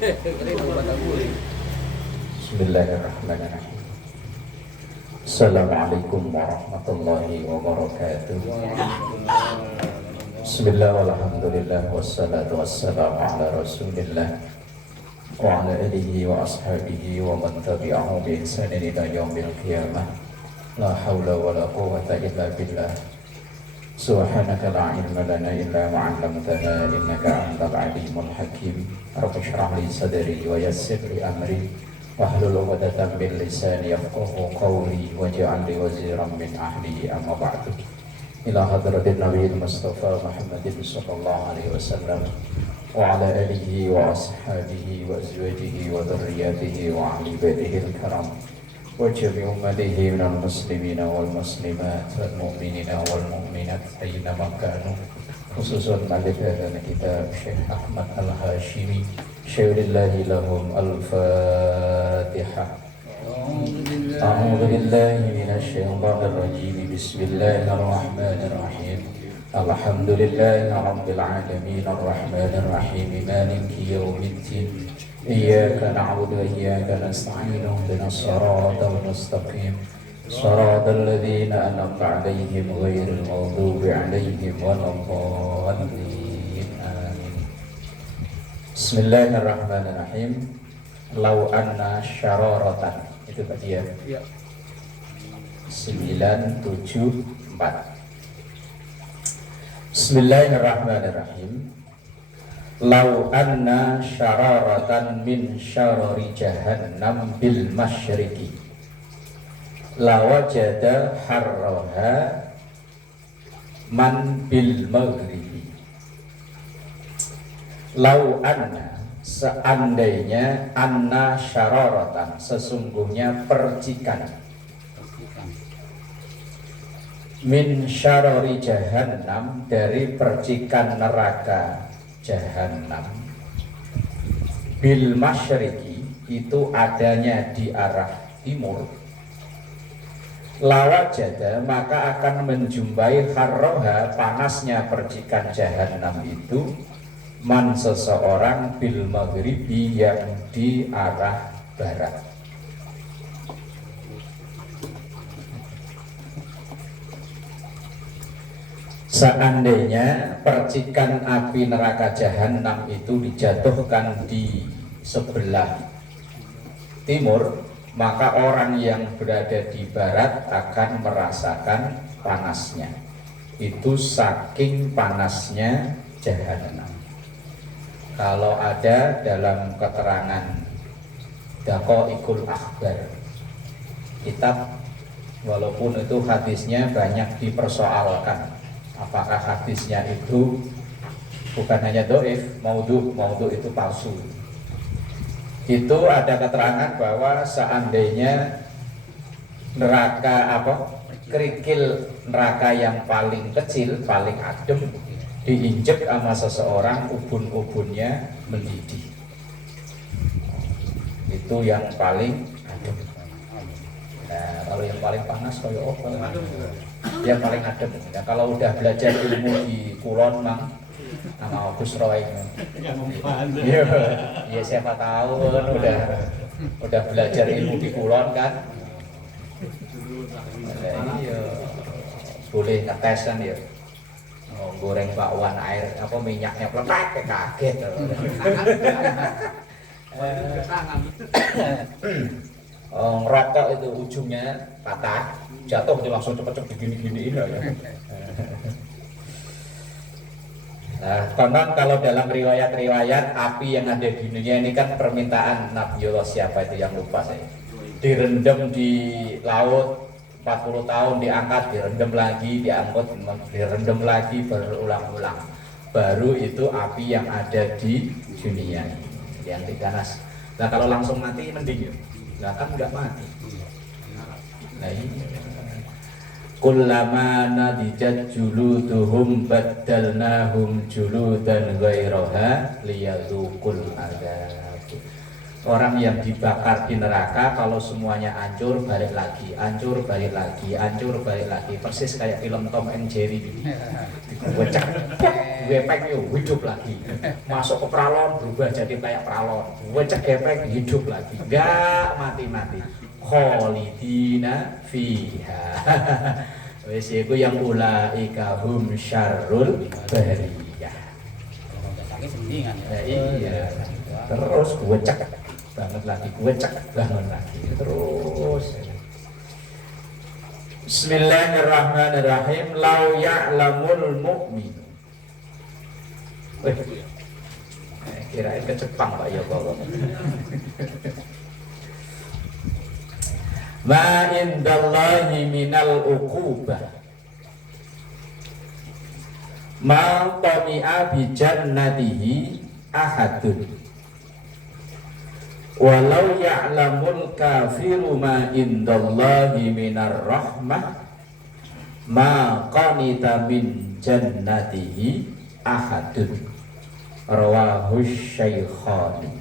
Bismillahirrahmanirrahim. Assalamualaikum warahmatullahi wabarakatuh. Bismillah walhamdulillah wassalatu wassalamu ala rasulillah wa ala alihi wa ashabihi wa man tabi'ahu bi ihsanin ila yaumil qiyamah. La haula wa la quwwata illa billah. Subhanaka la ilma lana illa ma 'allamtana innaka antal alimul hakim. Rabbi shrah li sadri wa yassir li amri wahlul 'uqdatam min lisani yafqahu qawli waj'al li waziran min ahli amma ba'du. Ila hadratin nabiyil mustafa Muhammadin sallallahu alaihi wasallam wa ala alihi wa ashabihi wa azwajihi wa dhurriyyatihi wa ahli baitihi al-karam wa jami' ummatihi minal muslimina wal muslimat wal mu'minina wal mu'minat ayyina makanu, khususan malik hadana kitab Syekh Ahmad Al-Hashimi syairulillahi lahum al-fatihah. A'udzu billahi minasy syaithanir rajim. Bismillahirrahmanirrahim. Alhamdulillahi rabbil alamin arrahmanir rahim maliki yaumiddin. Iyyaka na'budu wa iyyaka nasta'in ihdinas siratal mustaqim siratal ladzina an'amta 'alaihim ghairil maghdubi 'alaihim waladdallin. Amin. Bismillahirrahmanirrahim. Lau anna syararatan, itu tadi ya. 974. Bismillahirrahmanirrahim. Lau anna syararatan min syarari jahannam bil masyriqi lawajada harraha man bil maghribi. Lau anna, seandainya, anna syararatan, sesungguhnya percikan, min syarari jahannam, dari percikan neraka Jahannam, bil masyriqi, itu adanya di arah timur, lawajada, maka akan menjumpai harroha, panasnya percikan Jahannam itu, man, seseorang, bil maghribi, yang di arah barat. Seandainya percikan api neraka Jahannam itu dijatuhkan di sebelah timur, maka orang yang berada di barat akan merasakan panasnya. Itu saking panasnya Jahannam. Kalau ada dalam keterangan Daqaiqul Akhbar, kitab, walaupun itu hadisnya banyak dipersoalkan, apakah hadisnya itu bukan hanya dhaif, maudhu itu palsu. Itu ada keterangan bahwa seandainya neraka kerikil neraka yang paling kecil, paling adem, diinjek sama seseorang, ubun-ubunnya mendidih. Itu yang paling adem. Nah, kalau yang paling panas kayak apa? Yang paling adem. Ya, kalau udah belajar ilmu di Kulon, Mang, sama Gus Roy. Iya, ya, siapa tahu kan udah belajar ilmu di Kulon kan. Iya, boleh ngetes kan ya. Goreng bakwan air minyaknya peletak, kaget. Ngerokok itu ujungnya patah, jatuh itu langsung cepet-cepet gini-giniin ya. Nah, konon kalau dalam riwayat-riwayat api yang ada di dunia ini kan permintaan Nabiullah siapa itu yang lupa saya. Direndam di laut 40 tahun, diangkat, direndam lagi, diangkut, direndam lagi, berulang-ulang. Baru itu api yang ada di dunia ini, yang ganas. Nah, kalau langsung mati mending ya. Nah, kan nggak mati. Nah, ini kullama nadijat juluduhum baddalnahum juludan ghairaha liyadzuqul adzab. Orang yang dibakar di neraka, kalau semuanya hancur balik lagi, hancur balik lagi, hancur balik lagi, persis kayak film Tom and Jerry gitu. Dibocak, gepeng yuk hidup lagi, masuk ke pralon berubah jadi kayak pralon, wecek gepeng hidup lagi, enggak mati-mati, kholidina fiha. Wes iku yang ulaika hum syarrul bariyah. Iya, terus wecek banget lagi, wecek banget lagi, terus. Bismillahirrahmanirrahim. Lau ya'lamul mu'min. Kirain ke Jepang Pak ya Bapak. Ma indallahi minal uqubah. Ma tami'a bi jannatihi ahadun. Walau ya'lamul kafiru ma indallahi minar rahmah ma qanita min jannatihi ahadun. Rawahu Syaikhani.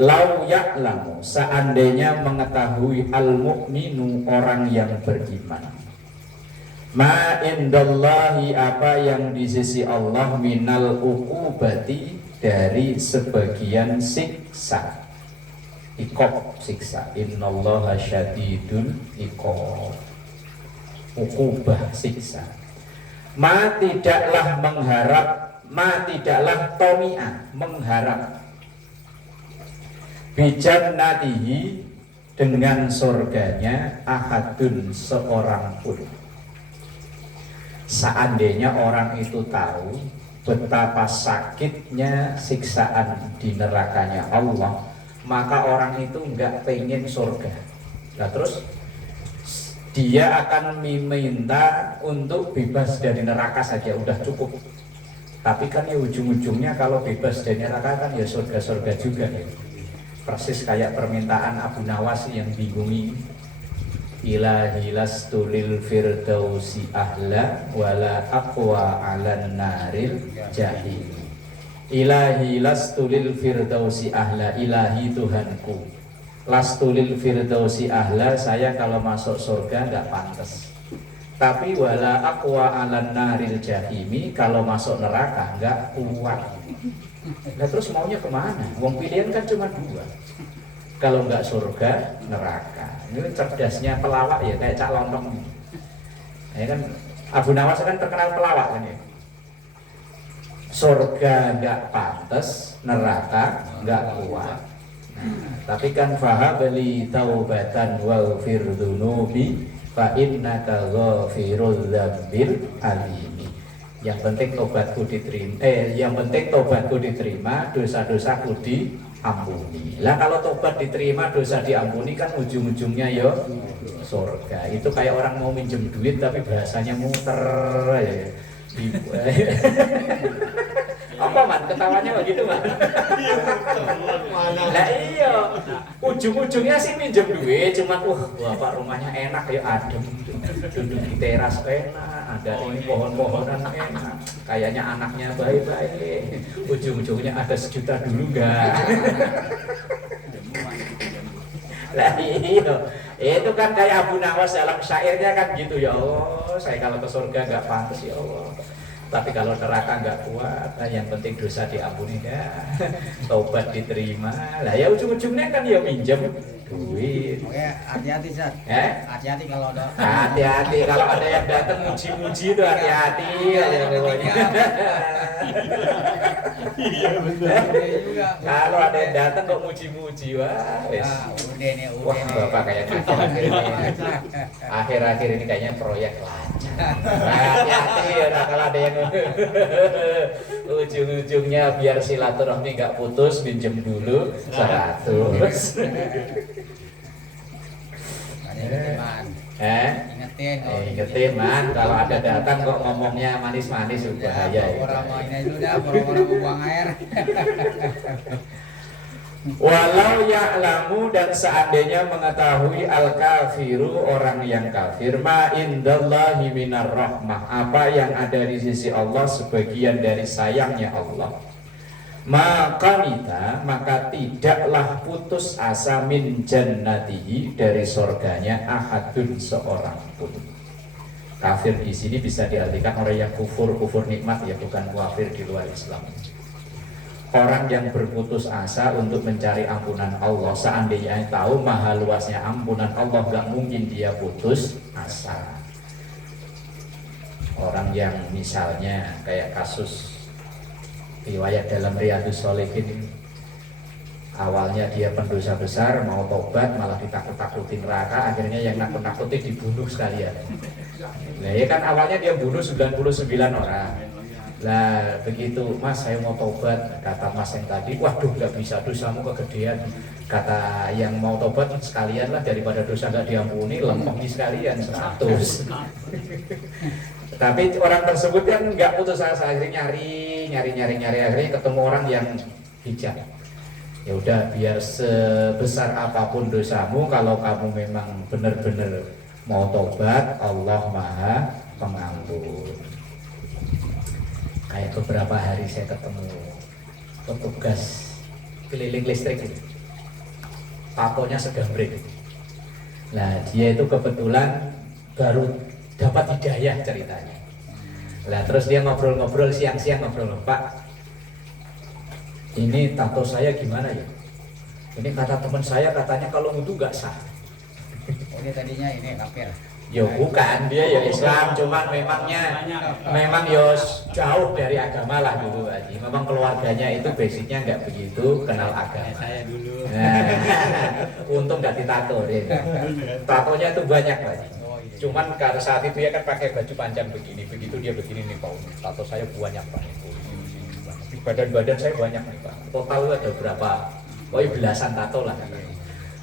Lau ya'lamu, seandainya mengetahui al-mu'minu, orang yang beriman, ma indallahi, apa yang di sisi Allah, minal uqubati, dari sebagian siksa, iqab siksa, innallaha syadidul iqab, uqubah siksa. Ma tidaklah mengharap, ma tidaklah tomi'ah mengharap, bijannatihi dengan surganya, ahadun seorang pun. Seandainya orang itu tahu betapa sakitnya siksaan di nerakanya Allah, maka orang itu nggak pengen surga. Nah terus dia akan meminta untuk bebas dari neraka saja, udah cukup. Tapi kan ya ujung-ujungnya kalau bebas dari neraka kan ya surga-surga juga ya. Persis kayak permintaan Abu Nawas yang bingungi, ilahi lastu lil firdausi ahla wala aqwa 'alan naril jahim. Ilahi lastu lil firdausi ahla, ilahi Tuhanku, lastu lil firdausi ahla, saya kalau masuk surga enggak pantas. Tapi wala aqwa 'alan naril jahimi, kalau masuk neraka enggak kuat. Nah terus maunya kemana? Wong pilihan kan cuma dua, kalau enggak surga, neraka. Ini cerdasnya pelawak ya, kayak Cak Lontong. Nah, kan Abu Nawas kan terkenal pelawak kan ya. Surga enggak pantas, neraka enggak kuat. Nah, tapi kan fahabli taubatan wa firdunubi fa innaka ghafirul dzambil alimi. Yang penting tobatku diterima, yang penting tobatku diterima, dosa-dosaku diampuni. Lah kalau tobat diterima, dosa diampuni, kan ujung-ujungnya ya surga. Itu kayak orang mau minjem duit tapi bahasanya muter ya. Apa man, ketawanya begitu man? Lah iya, ujung-ujungnya sih minjem duit, cuman bapak rumahnya enak ya, adem, duduk di teras enak, ada ini pohon-pohonan enak, kayaknya anaknya baik-baik, ujung-ujungnya ada 1 juta dulu enggak? Lah iya, itu kan kayak Abu Nawas dalam syairnya kan gitu, ya Allah, saya kalau ke surga enggak pantas ya Allah. Tapi kalau neraka nggak kuat, nah yang penting dosa diampuni ya, taubat diterima. Lah ya ujung-ujungnya kan ya minjem duit. Oke, hati-hati Zat. Hati-hati kalau ada. Hati-hati kalau ada yang datang muji-muji itu hati-hati. Iya betul. Kalau ada yang datang kok muji-muji, wah, wes. Udah nih, udah. Wah, bapak kayaknya akhir-akhir ini kayaknya proyek lancar. Hati-hati ya, nah, kalau ada yang ujung-ujungnya biar silaturahmi nggak putus, pinjem dulu 100. Ingetin man, kalau ada datang kok ngomongnya manis-manis sudah ya. Orang ini sudah, orang buang air. Walau ya'lamu, dan seandainya mengetahui al-kafiru, orang yang kafir, ma indallahi minar rahmah, apa yang ada di sisi Allah sebagian dari sayangnya Allah, maka tidaklah putus asa min jannatihi, dari surganya, ahadun seorang pun. Kafir di sini bisa diartikan orang yang kufur nikmat, ya bukan kafir di luar Islam. Orang yang berputus asa untuk mencari ampunan Allah, seandainya tahu maha luasnya ampunan Allah, gak mungkin dia putus asa. Orang yang misalnya kayak kasus riwayat dalam Riyadhus Shalihin, awalnya dia pendosa besar, mau tobat malah ditakut-takutin neraka, akhirnya yang nakut-nakutin dibunuh sekalian. Nah ya kan awalnya dia bunuh 99 orang. Lah begitu, Mas saya mau tobat, kata Mas yang tadi, waduh nggak bisa, dosamu kegedean. Kata yang mau tobat, sekalian lah, daripada dosa nggak diampuni, lempeng sekalian 100. Tapi orang tersebut kan nggak putus asa, akhirnya nyari, akhirnya ketemu orang yang bijak. Ya udah, biar sebesar apapun dosamu, kalau kamu memang benar-benar mau tobat, Allah Maha Pengampun. Kayak beberapa hari saya ketemu petugas keliling listrik itu, tatonya segambreng. Nah dia itu kebetulan baru dapat hidayah ceritanya. Nah terus dia ngobrol-ngobrol siang-siang, ngobrol, Pak, ini tato saya gimana ya? Ini kata teman saya, katanya kalau wudu nggak sah. Oh, ini tadinya ini kafir. Ya bukan, dia ya Islam, cuman memang ya jauh dari agama lah dulu aja. Memang keluarganya itu basicnya nggak begitu kenal agama. Saya dulu. Nah, untung nggak ditato deh. Tatonya tuh banyak Pak. Cuman karena saat itu ya kan pakai baju panjang begini, begitu dia begini nih Pak. Tato saya banyak Pak. Di badan saya banyak nih Pak. Total ada berapa? Belasan tato lah.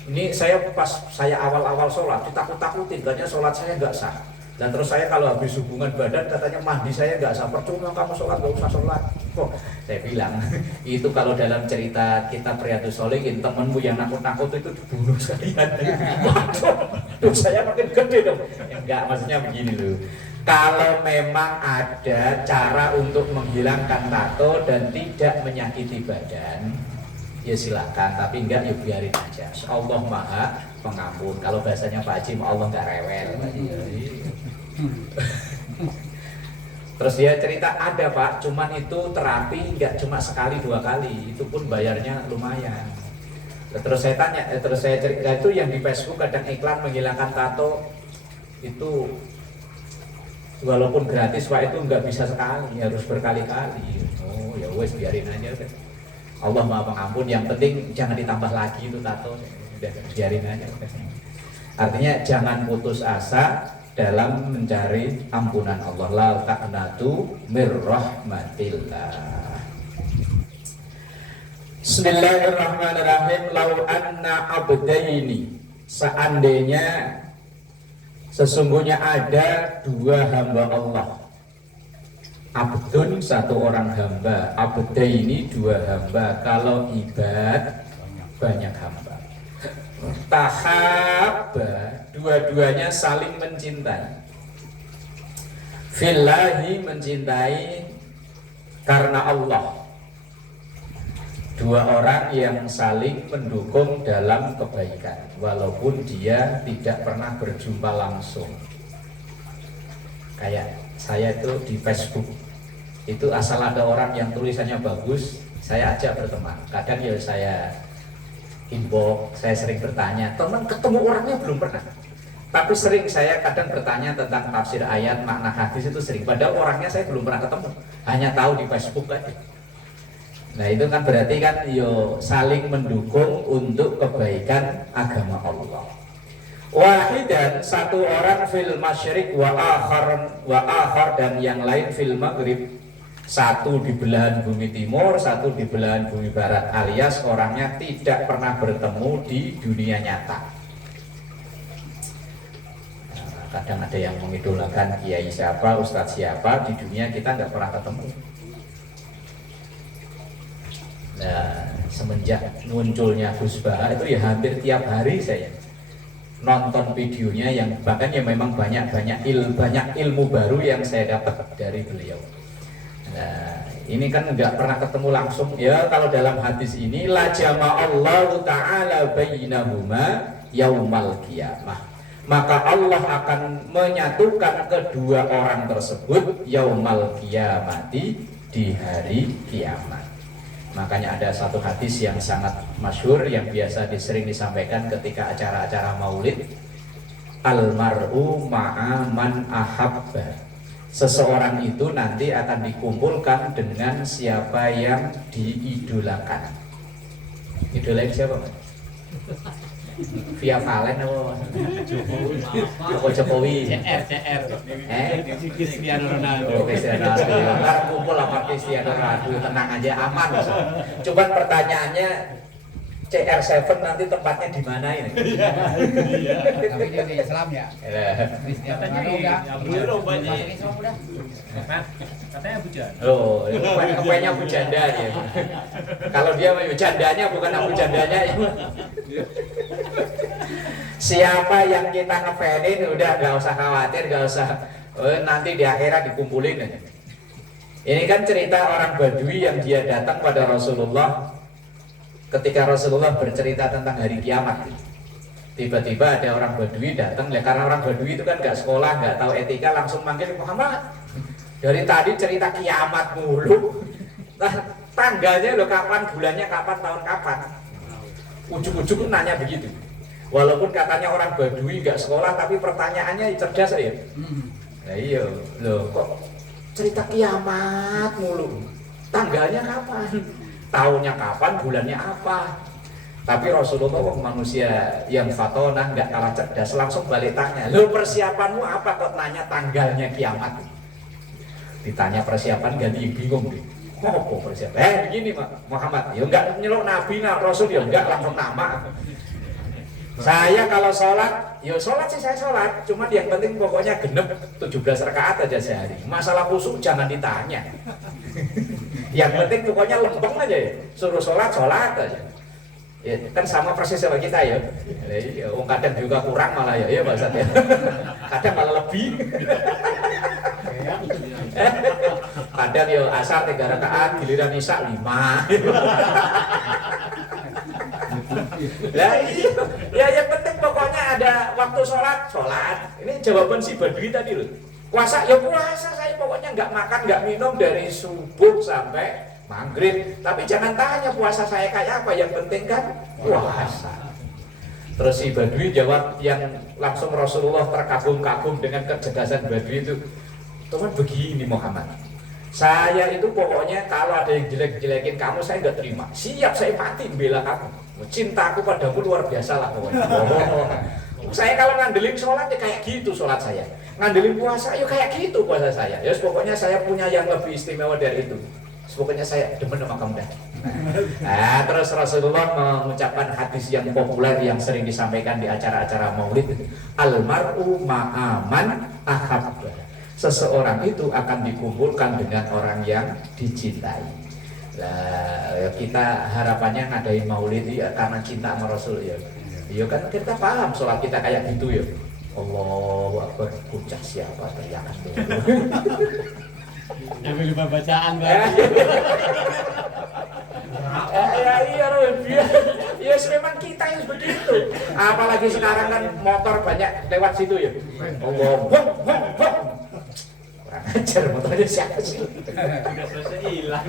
Ini saya pas saya awal-awal sholat ditakut-takutin, katanya sholat saya nggak sah. Dan terus saya kalau habis hubungan badan katanya mandi saya nggak sah. Percuma kamu sholat, nggak usah sholat. Oh, saya bilang itu kalau dalam cerita kitab Riyadhus Shalihin, temenmu yang nakut-nakut itu dibunuh sekalian. Waduh, saya makin gede dong. Enggak, maksudnya begini loh. Kalau memang ada cara untuk menghilangkan tato dan tidak menyakiti badan, ya silakan, tapi enggak ya biarin aja. Allah Maha Pengampun. Kalau bahasanya Pak Haji, Allah enggak rewel. Terus dia cerita ada Pak, cuman itu terapi enggak cuma sekali 2 kali, itu pun bayarnya lumayan. Terus saya tanya, terus saya cerita itu yang di Facebook kadang iklan menghilangkan tato itu walaupun gratis Pak, itu enggak bisa sekali, harus berkali-kali. Oh ya wes, biarin aja. Allah Maha Pengampun, yang penting jangan ditambah lagi itu tato, udah biarin aja. Artinya jangan putus asa dalam mencari ampunan Allah. La taqnatu mir rahmatillah. Bismillahirrahmanirrahim. Lau anna abdaini, seandainya sesungguhnya ada 2 hamba Allah. Abdun, 1 orang hamba, abdaini 2 hamba. Kalau ibad banyak hamba. Tahabba, dua-duanya saling mencintai. Fillahi, mencintai karena Allah. 2 orang yang saling mendukung dalam kebaikan, walaupun dia tidak pernah berjumpa langsung. Kayak saya itu di Facebook, itu asal ada orang yang tulisannya bagus, saya ajak berteman. Kadang ya saya inbox, saya sering bertanya, teman ketemu orangnya belum pernah. Tapi sering saya kadang bertanya tentang tafsir ayat, makna hadis, itu sering. Padahal orangnya saya belum pernah ketemu, hanya tahu di Facebook aja. Nah itu kan berarti kan yo saling mendukung untuk kebaikan agama Allah. Wahidan, 1 orang fil masyriq wa akhar, dan yang lain fil maghrib. 1 di belahan bumi timur, 1 di belahan bumi barat, alias orangnya tidak pernah bertemu di dunia nyata. Nah, kadang ada yang mengidolakan kiai siapa, ustadz siapa, di dunia kita nggak pernah ketemu. Nah, semenjak munculnya Gus Baha itu ya hampir tiap hari saya nonton videonya, yang bahkan ya memang banyak ilmu baru yang saya dapat dari beliau. Nah, ini kan nggak pernah ketemu langsung ya. Kalau dalam hadis ini, la jama'allahu ta'ala bainahuma yaumal qiyamah, maka Allah akan menyatukan kedua orang tersebut yaumal qiyamati, di hari kiamat. Makanya ada satu hadis yang sangat masyhur yang biasa sering disampaikan ketika acara-acara maulid, almar'u ma'a man ahabba. Seseorang itu nanti akan dikumpulkan dengan siapa yang diidolakan. Idolain siapa, Mas? Via Valen apa Jokowi? CR Cristiano Oh, Ronaldo. Cristiano Ronaldo. Ntar kumpul sama Cristiano Ronaldo, tenang aja, aman. Cuman pertanyaannya, CR7 nanti tempatnya di mana ini? Tapi dia di Islam ya. Cristiano Katanya Ronaldo udah. belum banyak. Masuk Islam udah. Katanya Abu Jahal. Loh, itu kepenya Abu Janda dia. Kalau dia jandanya bukan Abu Jandanya. Siapa yang kita ngefanin udah gak usah khawatir, gak usah nanti di akhirat dikumpulin aja. Ini kan cerita orang Badui yang dia datang pada Rasulullah ketika Rasulullah bercerita tentang hari kiamat. Tiba-tiba ada orang Badui datang, ya karena orang Badui itu kan gak sekolah, gak tahu etika, langsung manggil Muhammad. Dari tadi cerita kiamat mulu. Nah, tanggalnya lo kapan, bulannya kapan, tahun kapan. Ujung-ujung nanya begitu. Walaupun katanya orang Badui nggak sekolah, tapi pertanyaannya cerdas ya. Nah, iya, loh kok cerita kiamat mulu. Tanggalnya kapan? Tahunnya kapan? Bulannya apa? Tapi Rasulullah manusia yang fatonah nggak kalah cerdas, langsung balik tanya. Lo persiapanmu apa kok nanya tanggalnya kiamat? Ditanya persiapan ganti bingung deh. Oh, persiapan? Begini Muhammad, ya enggak nyeluk Nabi, Rasul ya enggak langsung nama. Saya kalau sholat, ya sholat sih saya sholat, cuma yang penting pokoknya genep 17 rakaat aja sehari. Masalah khusyuk jangan ditanya. Yang penting pokoknya lempeng aja ya, suruh sholat aja. Ya, kan sama persis sama kita ya. Ya kadang juga kurang malah ya Pak Ustadz ya. Kadang malah lebih. Kadang ya asar 3 rakaat, giliran isya 5. Lah iya, ya yang penting pokoknya ada waktu sholat. Ini jawaban si Badui tadi loh. Puasa ya puasa, saya pokoknya nggak makan nggak minum dari subuh sampai maghrib. Tapi jangan tanya puasa saya kayak apa, yang penting kan puasa. Terus si Badui jawab yang langsung Rasulullah terkagum-kagum dengan kecerdasan Badui itu. Teman begini Muhammad, saya itu pokoknya kalau ada yang jelek-jelekin kamu saya nggak terima. Siap saya mati bela kamu. Cintaku padamu luar biasa lah pokoknya. Saya kalau ngandelin sholat ya kayak gitu sholat saya. Ngandelin puasa ya kayak gitu puasa saya. Ya pokoknya saya punya yang lebih istimewa dari itu. Pokoknya saya demen sama kamu dah. Nah, terus Rasulullah mengucapkan hadis yang populer yang sering disampaikan di acara-acara maulid. Almar'u ma'aman ahabba. Seseorang itu akan dikumpulkan dengan orang yang dicintai. Nah, kita harapannya ngadain maulid ya karena cinta sama Rasul ya. Ya kan kita paham sholat kita kayak gitu ya. Allahu Akbar, puncak siapa teriakan tuh. Ambil lupa bacaan Ya memang kita yang begitu. Apalagi sekarang kan motor banyak lewat situ ya. Allahu Akbar. Ajar motornya siapa sih? Sudah selesai hilang.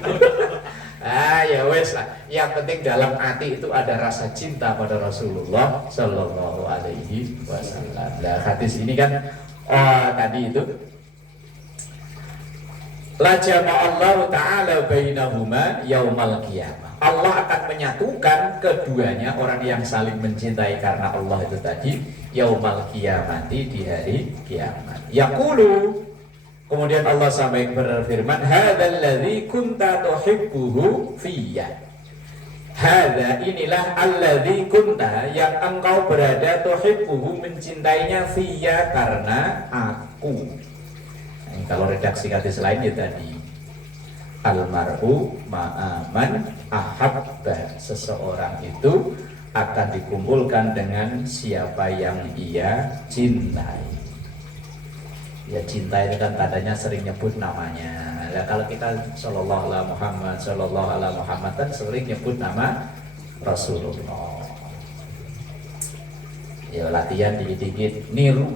Ya wes lah. Yang penting dalam hati itu ada rasa cinta pada Rasulullah Shallallahu Alaihi Wasallam. Nah, hadis ini kan tadi itu la jama'allahu ta'ala bainahuma yaumal qiyamah. Allah akan menyatukan keduanya, orang yang saling mencintai karena Allah itu tadi, yaumal qiyamati, di hari kiamat. Yaqulu, kemudian Allah sampai berfirman, hadzal ladzi kunta tuhibbuhu fiyya. Hadza, inilah alladzi kunta, yang engkau berada tuhibbuhu, mencintainya, fiyya, karena aku. Nah, kalau redaksi hadis lain ya tadi, almar'u ma'aman ahabba. Seseorang itu akan dikumpulkan dengan siapa yang ia cintai. Ya cinta itu kan tandanya sering nyebut namanya. Ya, kalau kita sallallahu alaihi Muhammad kan sering nyebut nama Rasulullah. Ya latihan dikit-dikit niru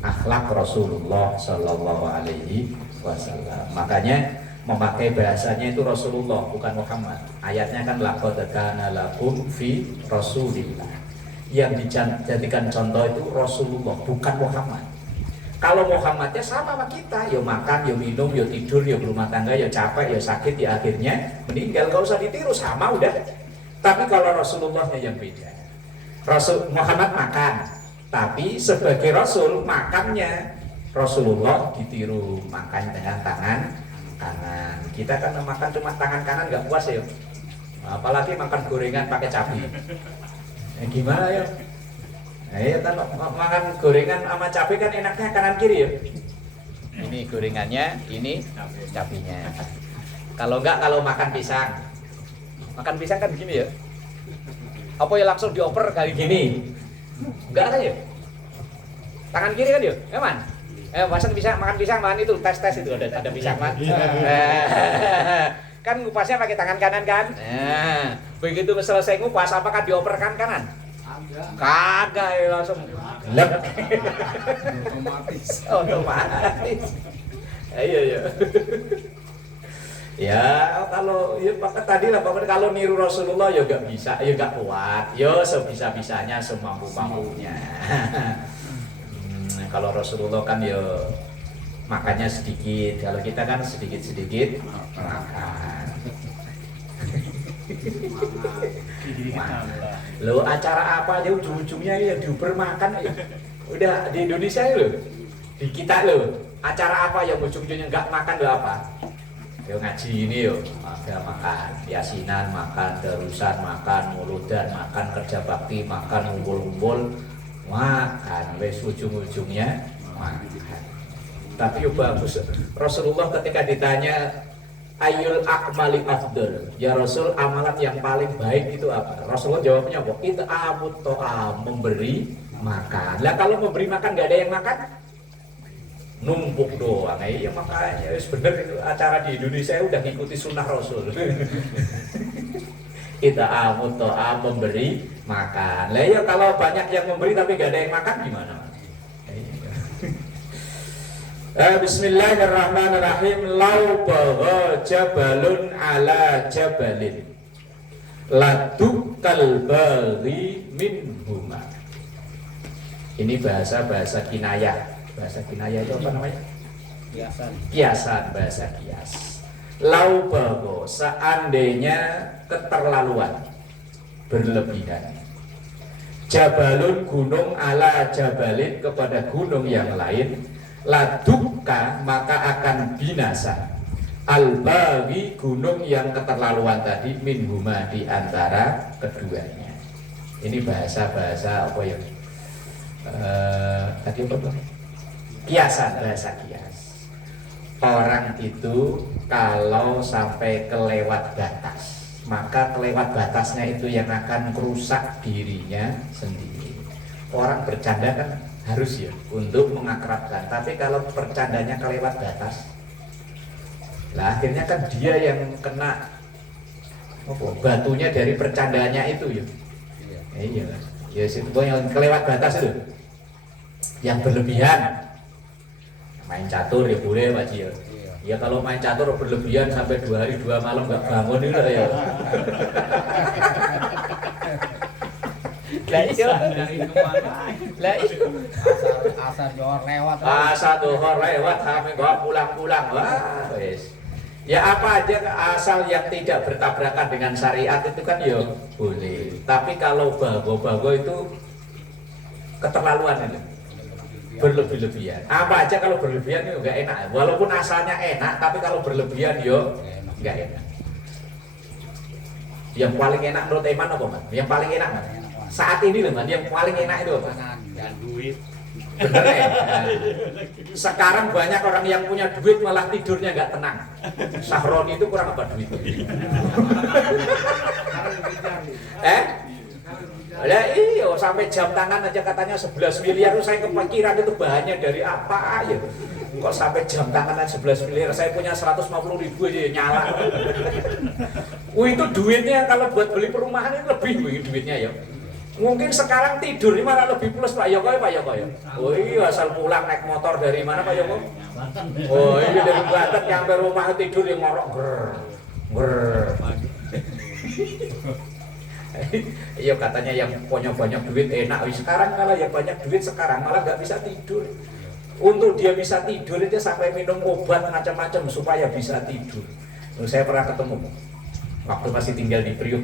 akhlak Rasulullah Shallallahu Alaihi Wasallam. Makanya memakai bahasanya itu Rasulullah bukan Muhammad. Ayatnya kan laqad kana lakum fi Rasulillah. Yang dijadikan contoh itu Rasulullah bukan Muhammad. Kalau Muhammadnya sama kita, ya makan, ya minum, ya tidur, ya berumah tangga, ya capek, ya sakit, ya akhirnya meninggal. Gak usah ditiru, sama udah. Tapi kalau Rasulullahnya yang beda. Rasul Muhammad makan, tapi sebagai Rasul makannya Rasulullah ditiru makan dengan tangan kanan. Kita kan makan cuma tangan kanan nggak puas ya. Apalagi makan gorengan pakai cabai. Gimana ya? Nah, ya kan makan gorengan sama cabai kan enaknya kanan kiri ya. Ini gorengannya, ini cabainya. Kalau makan pisang kan begini ya. Apa ya langsung dioper kali gini? Enggak kan ya? Tangan kiri kan ya? Aman. Makan pisang makan itu tes itu ada pisang kan? Kan ngupasnya pakai tangan kanan kan? Nah, begitu selesai ngupas apakah dioper kanan? Kagak ya langsung lep. Otomatis. Iya. Ya kalau ya tadi lah kalau niru Rasulullah ya gak bisa, ya gak kuat, ya sebisa-bisanya, semampu-mampunya. Kalau Rasulullah kan ya makannya sedikit, kalau kita kan sedikit-sedikit makan. Lo acara apa aja ujung-ujungnya ya diuber makan ya. Udah di Indonesia lo, di kita lo acara apa yang ujung-ujungnya nggak makan lo apa? Yo ngaji ini yo, ada makan yasinan, makan terusan, makan muludan, makan kerja bakti, makan ngumpul-ngumpul, makan wes ujung-ujungnya makan. Tapi yo bagus. Rasulullah ketika ditanya Ayyul akmali afdal, ya Rasul amalan yang paling baik itu apa? Rasulullah jawabnya apa? Itu amut to'a, memberi makan. Lah kalau memberi makan nggak ada yang makan? Numpuk doang, ya makanya bener itu acara di Indonesia udah ngikuti sunnah Rasul. Kita amut to'a, memberi makan. Lah ya kalau banyak yang memberi tapi gak ada yang makan gimana? Bismillahirrahmanirrahim. Lau bagha jabalun ala jabalin ladukal baghi minhuma. Ini bahasa kinayah. Bahasa kinayah itu apa namanya? Kiasan, bahasa kias. Lau bagha, seandainya keterlaluan, berlebihan. Jabalun, gunung, ala jabalin, kepada gunung yang lain, ladukka, maka akan binasa. Al-baghi, gunung yang keterlaluan tadi, minhuma, di antara keduanya. Ini bahasa apa ya? Tadi apa? Kiasan, bahasa kias. Orang itu kalau sampai kelewat batas, maka kelewat batasnya itu yang akan merusak dirinya sendiri. Orang bercanda kan harus ya untuk mengakrabkan, tapi kalau bercandanya kelewat batas, lah akhirnya kan dia yang kena batunya dari bercandanya itu ya. Iya, ya yang kelewat batas itu, yang berlebihan. Main catur ya boleh Pak Ji ya. Ya kalau main catur berlebihan sampai 2 hari 2 malam nggak bangun itu ya. Lah iya. Asal dohor lewat sampai gua pulang-pulang. Wah, wes. Ya apa aja asal yang tidak bertabrakan dengan syariat itu kan ya boleh. Tapi kalau bago-bago itu keterlaluan itu. Berlebih-lebihan. Apa aja kalau berlebihan itu enggak enak. Walaupun asalnya enak, tapi kalau berlebihan yo enggak enak. Yang paling enak menurut Eman apa, Mas? Yang paling enak, Mas? Saat ini loh, Mas, yang paling enak itu apa? Dan duit. Bener ya? Nah, sekarang banyak orang yang punya duit malah tidurnya nggak tenang. Sahroni itu kurang apa duit? Lah iya, sampai jam tangan aja katanya 11 miliar. Saya kepikiran itu bahannya dari apa ya? Kok sampai jam tangan aja 11 miliar? Saya punya 150.000 aja nyala. Itu duitnya kalau buat beli perumahan itu lebih duitnya ya. Mungkin sekarang tidur ini malah lebih plus Pak Yoko ya Pak Yoko ya. Oh iya asal pulang naik motor dari mana Pak Yoko? Oh ini dari Banten nyampe rumah tidur yang ngorok ber. Iya katanya yang punya banyak duit enak. Sekarang malah yang banyak duit sekarang malah nggak bisa tidur. Untuk dia bisa tidur itu sampai minum obat macam-macam supaya bisa tidur. Lalu saya pernah ketemu waktu masih tinggal di Priuk.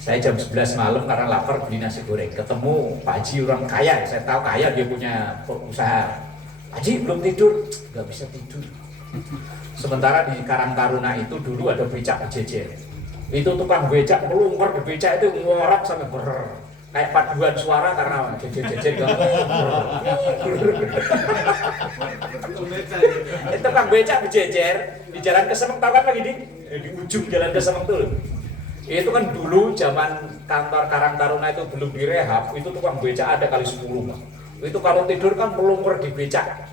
Saya jam 11 malam karena lapar beli nasi goreng. Ketemu Pak Haji orang kaya. Saya tahu kaya dia punya usaha. Pak Haji belum tidur, nggak bisa tidur. Sementara di Karang Taruna itu dulu ada becak jejer. Itu tukang becak melungkur di becak itu ngorok sampai ber. Kayak paduan suara karena jejer-jejer kan. Itu tukang becak berjejer di Jalan Kesemeng, tahu kan lagi di ujung Jalan Kesemeng tuh. Itu kan dulu zaman kantor Karang Taruna itu belum direhab, itu tukang becak ada kali 10 Pak. Itu kalau tidur kan melungkur di becak.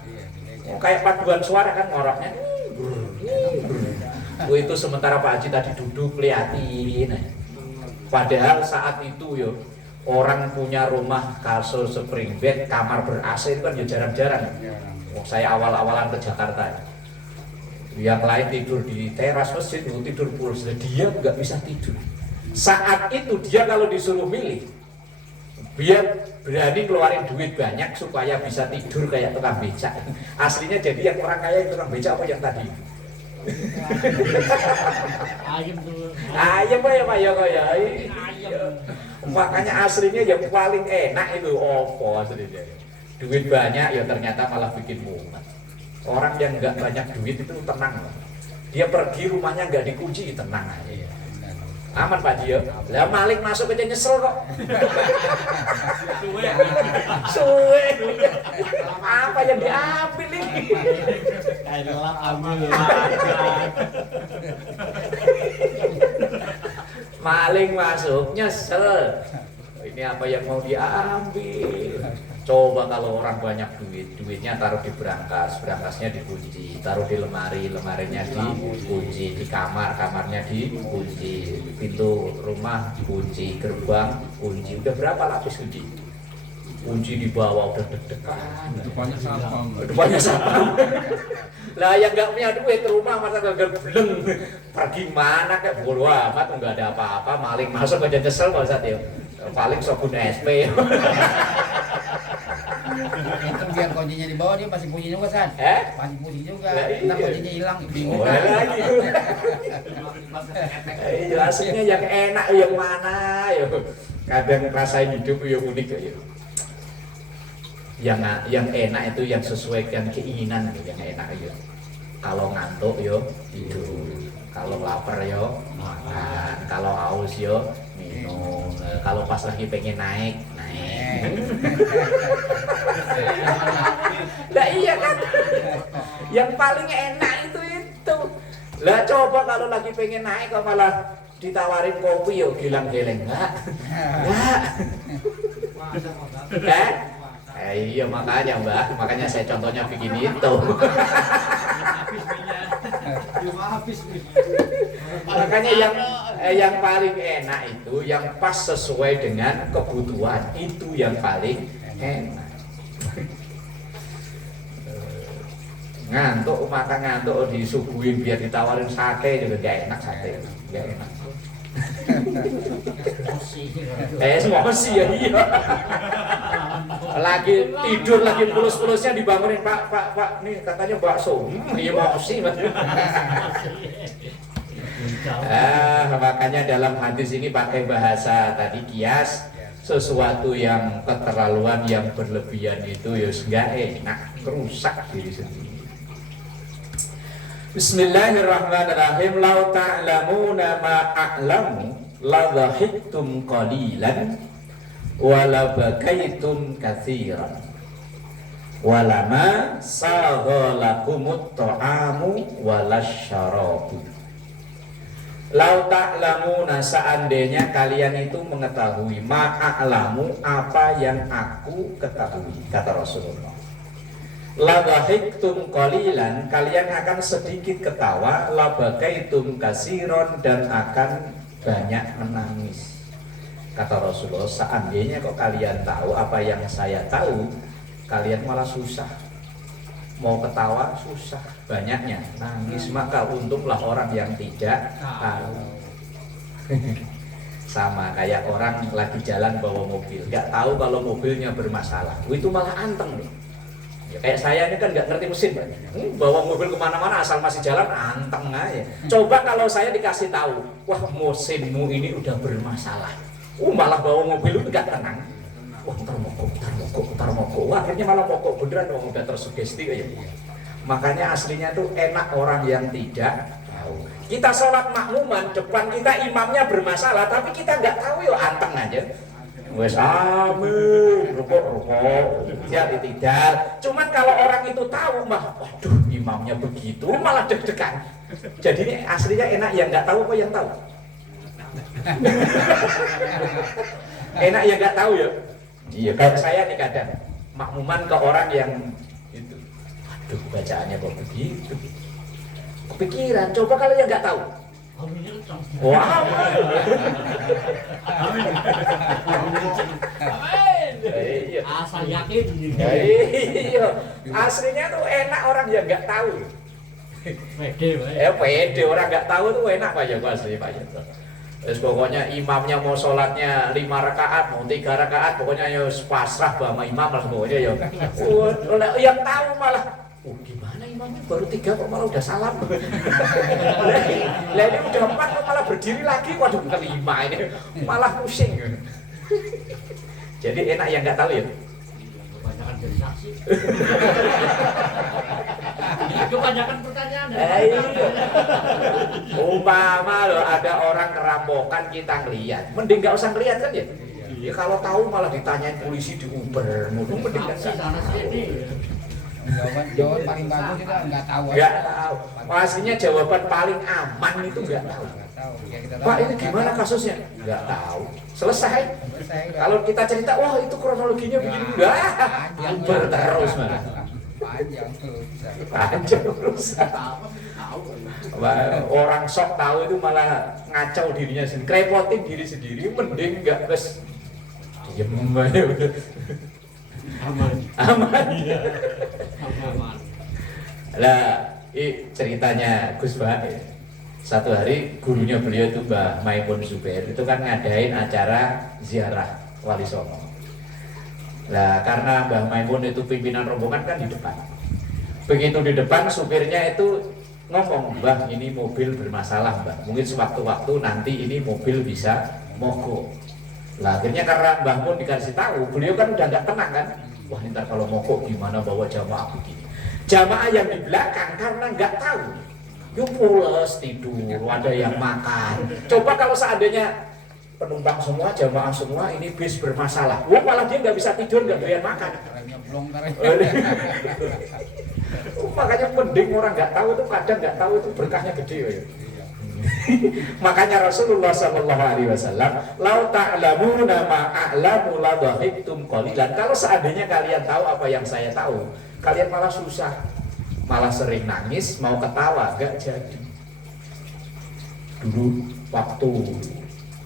Kayak paduan suara kan ngoroknya. Itu sementara Pak Haji tadi duduk liatin. Padahal saat itu yo orang punya rumah kasur spring bed, kamar ber-AC itu kan ya jarang-jarang. Saya awal-awalan ke Jakarta. Yang lain tidur di teras masjid, tidur pulas. Dia nggak bisa tidur. Saat itu dia kalau disuruh milih, dia berani keluarin duit banyak supaya bisa tidur kayak tukang becak. Aslinya jadi yang orang kaya itu tukang becak apa yang tadi? Ayam ya Pak Yoko ya. Makanya aslinya yang paling enak itu opo aslinya. Duit banyak ya ternyata malah bikin mumet. Orang yang nggak banyak duit itu tenang. Dia pergi rumahnya nggak dikunci, tenang aja. Aman Pak Dio. Lah maling masuk aja nyesel kok. Suwe. Apa yang diambil ini? Kayak ambil. Maling masuk nyesel. Ini apa yang mau diambil? Coba kalau orang banyak duit, duitnya taruh di berangkas, berangkasnya dikunci, taruh di lemari, lemarinya dikunci, di kamar, kamarnya dikunci, pintu rumah dikunci, gerbang kunci. Udah berapa lapis kunci? Kunci di bawah udah deg-degan. Depannya sapam. Depannya sapam. Lah yang nggak punya duit rumah masa gagal beleng. Pergi mana kayak bodo amat, nggak ada apa-apa, maling masuk aja nyesel kalau saat itu. Paling sok guna SP. Itu biar kuncinya di bawah dia masih bunyi juga San. Masih bunyi juga. Entar kuncinya hilang bingung. Boleh lagi. Jelasnya yang enak yang mana ya. Kadang ngerasain hidup yang unik ya. Yang enak itu yang sesuai dengan keinginan yang enak ya. Kalau ngantuk yo tidur. Kalau lapar yo makan. Kalau haus yo minum. Kalau pas lagi pengen naik. Lah iya kan. Yang paling enak itu. Lah coba kalau lagi pengen naik kok malah ditawarin kopi yo gilang-geleng enggak. Iya makanya Mbak, makanya saya contohnya begini itu. Makanya yang paling enak itu yang pas sesuai dengan kebutuhan, itu yang paling enak. Ngantuk makan ngantuk disuguhin biar ditawarin sate juga gak enak, sate gak enak. Emosi ya iya. Lagi tidur lagi pulus-pulusnya dibangunin Pak nih katanya bakso. Emosi makanya dalam hadis ini pakai bahasa tadi kias, sesuatu yang keterlaluan yang berlebihan itu ya enggak enak, merusak diri sendiri. Bismillahirrahmanirrahim. Lau ta'lamuna ma a'lamu la dhahiktum qalilan wa la bakaitum katsiran wa lama saghalakumut ta'amu walasyarabu. Lau ta'lamuna, seandainya kalian itu mengetahui, ma a'lamu, apa yang aku ketahui, kata Rasulullah. La dhahiktum qalilan, kalian akan sedikit ketawa, la bakaitum katsiran, dan akan banyak menangis. Kata Rasulullah, seandainya kok kalian tahu apa yang saya tahu, kalian malah susah. Mau ketawa susah, banyaknya nangis, maka untuklah orang yang tidak tahu. Sama kayak orang lagi jalan bawa mobil, nggak tahu kalau mobilnya bermasalah, itu malah anteng loh. Ya, kayak saya ini kan nggak ngerti mesin, bawa mobil kemana-mana asal masih jalan anteng aja. Coba kalau saya dikasih tahu, wah mesinmu ini udah bermasalah, malah bawa mobil itu nggak tenang. Wah ntar mogok. Wah akhirnya malah mogok beneran, udah tersugesti aja. Makanya aslinya tuh enak orang yang tidak tahu. Kita sholat makmuman, depan kita imamnya bermasalah, tapi kita nggak tahu ya anteng aja. Wes amin, rukuk, ya tidak. Cuman kalau orang itu tahu, mah, waduh imamnya begitu, malah deg-degan. Jadi ini aslinya enak yang nggak tahu apa yang tahu. Enak yang nggak tahu ya. Iya, kayak saya nih kadang makmuman ke orang yang itu, waduh bacaannya kok begitu. Kepikiran, coba kalau yang nggak tahu. Wah, Amin. Asal yakin. Iya, aslinya tuh enak orang yang nggak tahu. Pede orang nggak tahu tuh enak Pak ya, asli Pak ya. Terus pokoknya imamnya mau sholatnya 5 rakaat, mau 3 rakaat, pokoknya ya pasrah sama imam lah pokoknya ya. Yang tahu malah, gimana imamnya baru 3 kok malah udah salam. Lah ini udah 4 kok malah berdiri lagi, waduh kelima ini malah pusing. Jadi enak yang nggak tahu ya. Kebanyakan jadi saksi. Kebanyakan pertanyaan. Iya. Umpama loh ada orang kerampokan kita ngeliat, mending nggak usah ngeliat kan ya. Ya kalau tahu malah ditanyain polisi di Uber, mending nggak sana sini. Jawaban paling bagus itu nggak tahu. Nggak tahu. Aslinya jawaban paling aman itu nggak tahu. Ya, Pak ini gimana kasusnya? Nggak tahu. Selesai. Kalau kita cerita, wah itu kronologinya begini, enggak. Terus mana? Panjang urusan. Orang sok tahu itu malah ngacau dirinya sendiri, kerepotin diri sendiri, mending nggak terus diem aja. Aman. Lah, ceritanya Gus Bah. Satu hari gurunya beliau itu Mbah Maimun Zubair itu kan ngadain acara ziarah Wali Songo. Nah karena Mbah Maimun itu pimpinan rombongan kan di depan. Begitu di depan supirnya itu ngomong, Mbah ini mobil bermasalah Mbah, mungkin sewaktu-waktu nanti ini mobil bisa mogok. Lah akhirnya karena Mbah Mun dikasih tahu, beliau kan udah nggak tenang kan. Wah ntar kalau mogok gimana bawa jamaah begini. Jamaah yang di belakang karena nggak tahu, yuk pules tidur, ada yang makan. Coba kalau seandainya penumpang semua, jamaah semua ini bis bermasalah, malah dia nggak bisa tidur, nggak doyan makan. Makanya mending orang nggak tahu tuh, kadang nggak tahu itu berkahnya gede ya. Makanya Rasulullah SAW, lau ta'lamuna ma a'lamu la dhahiktum qalilan. Kalau seandainya kalian tahu apa yang saya tahu, kalian malah susah, malah sering nangis, mau ketawa gak jadi. Dulu waktu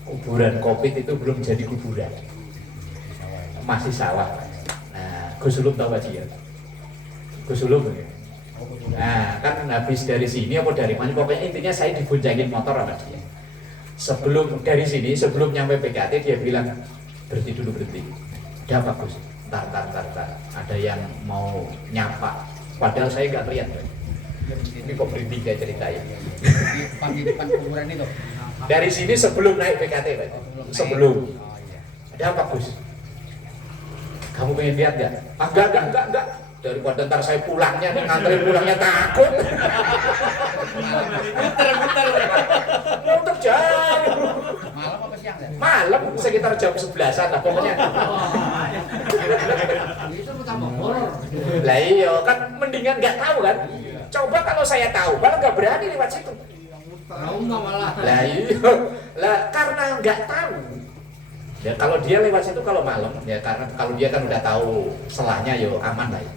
kuburan Covid itu belum jadi kuburan, masih sawah. Nah, Gus Ulum tahu aja ya, Gus Ulum ya. Nah, kan habis dari sini apa dari mana, pokoknya intinya saya diboncengin motor sama dia. Sebelum dari sini, sebelum nyampe PKT dia bilang, berhenti dulu, berhenti. Udah bagus, tar. Ada yang mau nyapa, padahal saya nggak lihat. Ini kok berhenti kayak ceritain. Di depan kuburan itu. Dari sini sebelum naik PKT, Pak. Sebelum. Ada apa, Gus? Kamu pengen lihat nggak? Enggak. Daripada ntar saya pulangnya, nganterin pulangnya takut. Muter jauh. Malam apa siang ya? Malam sekitar jam 11-an lah pokoknya. Itu pertama horor. Lah iya kan mendingan nggak tahu kan. Coba kalau saya tahu, malah nggak berani lewat situ. Trauma malah. Lah iya, lah karena nggak tahu. Ya kalau dia lewat situ kalau malam, ya karena kalau dia kan udah tahu selahnya, yo aman lah ya.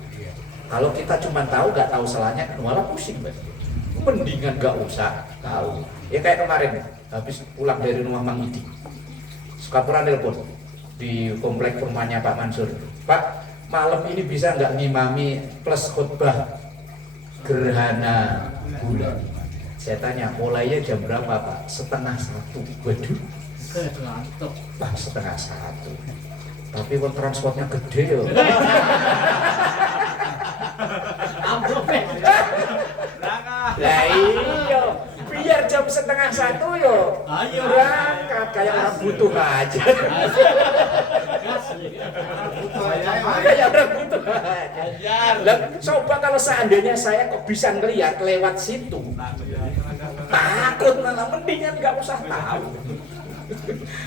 Kalau kita cuma tahu nggak tahu selahnya, malah pusing Mas. Mendingan nggak usah tahu. Ya kayak kemarin habis pulang dari rumah Mang Idi, Kapura nelpon di komplek rumahnya Pak Mansur. Pak, malam ini bisa nggak ngimami plus khutbah gerhana bulan? Saya tanya, mulainya jam berapa Pak? 12:30. Waduh, Pak 12:30. Tapi kok transportnya gede ya. Lah iya, biar jam 12:30 yo. Ayo. Berangkat kayak orang butuh aja. Kayak orang butuh aja. Lah, coba kalau seandainya saya kok bisa ngelihat lewat situ. Takut malah, mendingan nggak usah tahu.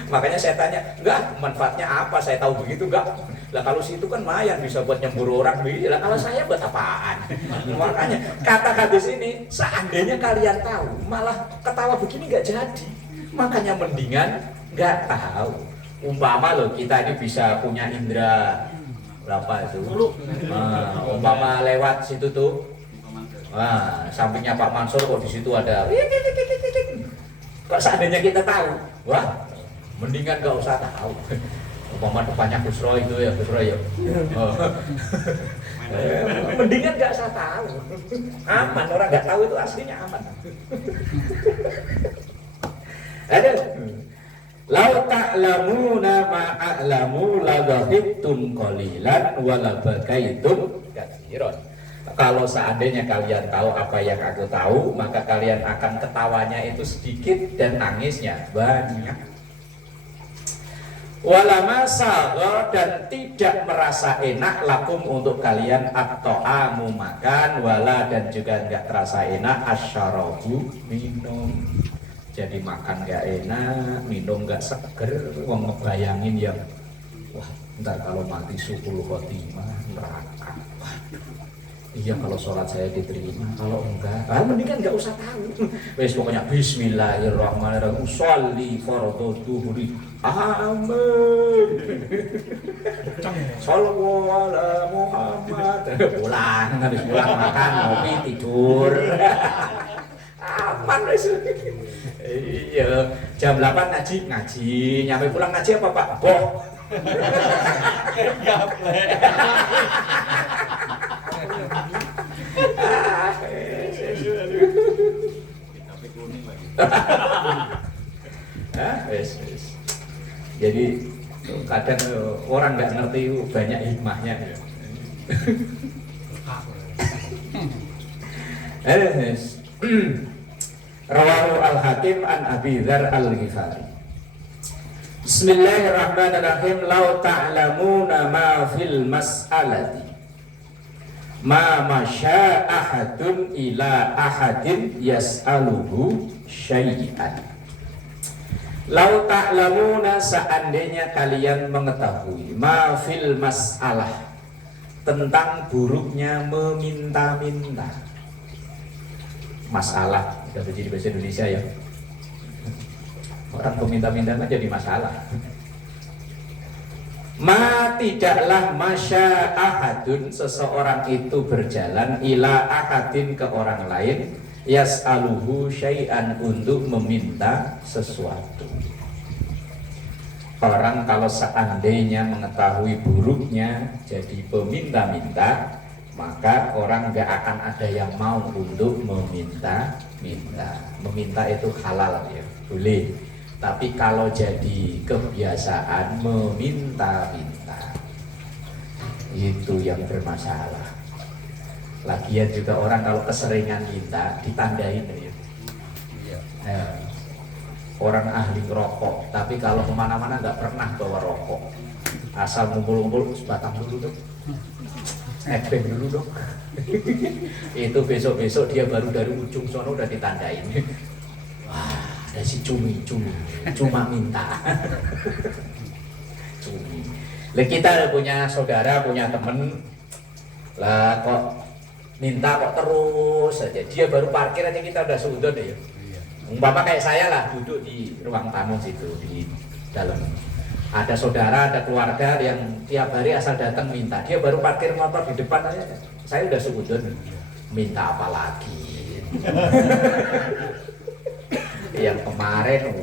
Makanya saya tanya, enggak, manfaatnya apa? Saya tahu begitu enggak? Lah kalau situ kan lumayan bisa buat nyembur orang begini. Lah kalau saya buat apaan? Makanya kata hadis ini, seandainya kalian tahu, malah ketawa begini enggak jadi. Makanya mendingan enggak tahu. Umpama loh kita ini bisa punya indera berapa itu? Umpama lewat situ tuh. Nah, sampingnya Pak Mansur kok di situ ada. Kok seandainya kita tahu, wah, mendingan gak usah tahu. Umpama depannya Busro itu ya, Busro ya. Oh. Mendingan gak usah tahu. Aman, orang gak tahu itu aslinya aman. Ada. Lau ta'lamuna ma a'lamu la dhahibtum qalilan wa la bakaitum katsiran. Kalau seandainya kalian tahu apa yang aku tahu, maka kalian akan ketawanya itu sedikit dan nangisnya banyak. Walama saghar, dan tidak merasa enak lakum untuk kalian at-ta'amu makan, wala dan juga enggak terasa enak asyarabu minum. Jadi makan enggak enak, minum enggak seger, wong ngebayangin yang wah, ntar kalau mati suhul khotimah neraka. Iya, kalau sholat saya diterima, kalau enggak, mendingan enggak usah tahu. Wes pokoknya bismillahirrahmanirrahim, sholli fardhu dhuhri. Amin. Sallallahu ala Muhammad. Pulang, habis pulang makan, ngopi, tidur. Aman wes. Iya, jam 8 ngaji, nyampe pulang ngaji apa Pak? Boh. Jadi kadang orang nggak ngerti banyak hikmahnya. Rawahu al-Hakim an Abi Dzar al-Ghifari. Bismillahirrahmanirrahim. Lau ta'lamuna ma fil mas'alati ma masya ahadun ila ahadin yas'aluhu syai'an. Lau ta'lamuna, seandainya kalian mengetahui ma fil mas'alah, tentang buruknya meminta-minta. Masalah, udah jadi bahasa Indonesia ya. Orang peminta-minta kan jadi masalah. Ma tidaklah masya ahadun, seseorang itu berjalan ila ahadin ke orang lain, yas'aluhu syai'an, untuk meminta sesuatu. Orang kalau seandainya mengetahui buruknya jadi peminta-minta, maka orang gak akan ada yang mau untuk meminta-minta. Meminta itu halal ya, boleh. Tapi kalau jadi kebiasaan meminta-minta, itu yang bermasalah. Lagian juga orang kalau keseringan minta ditandain ya. Orang ahli rokok, tapi kalau kemana-mana nggak pernah bawa rokok, asal ngumpul-ngumpul sebatang dulu dong, ebeng dulu dong. Itu besok-besok dia baru dari ujung sono udah ditandain. Wah, ada si cuma minta. Cumi. Lah kita punya saudara, punya temen, lah kok minta kok terus saja. Dia baru parkir aja kita udah seudon ya. Umpama kayak saya lah, duduk di ruang tamu situ di dalam. Ada saudara, ada keluarga yang tiap hari asal datang minta. Dia baru parkir motor di depan aja. Saya udah seudon. Minta apa lagi? Yang kemarin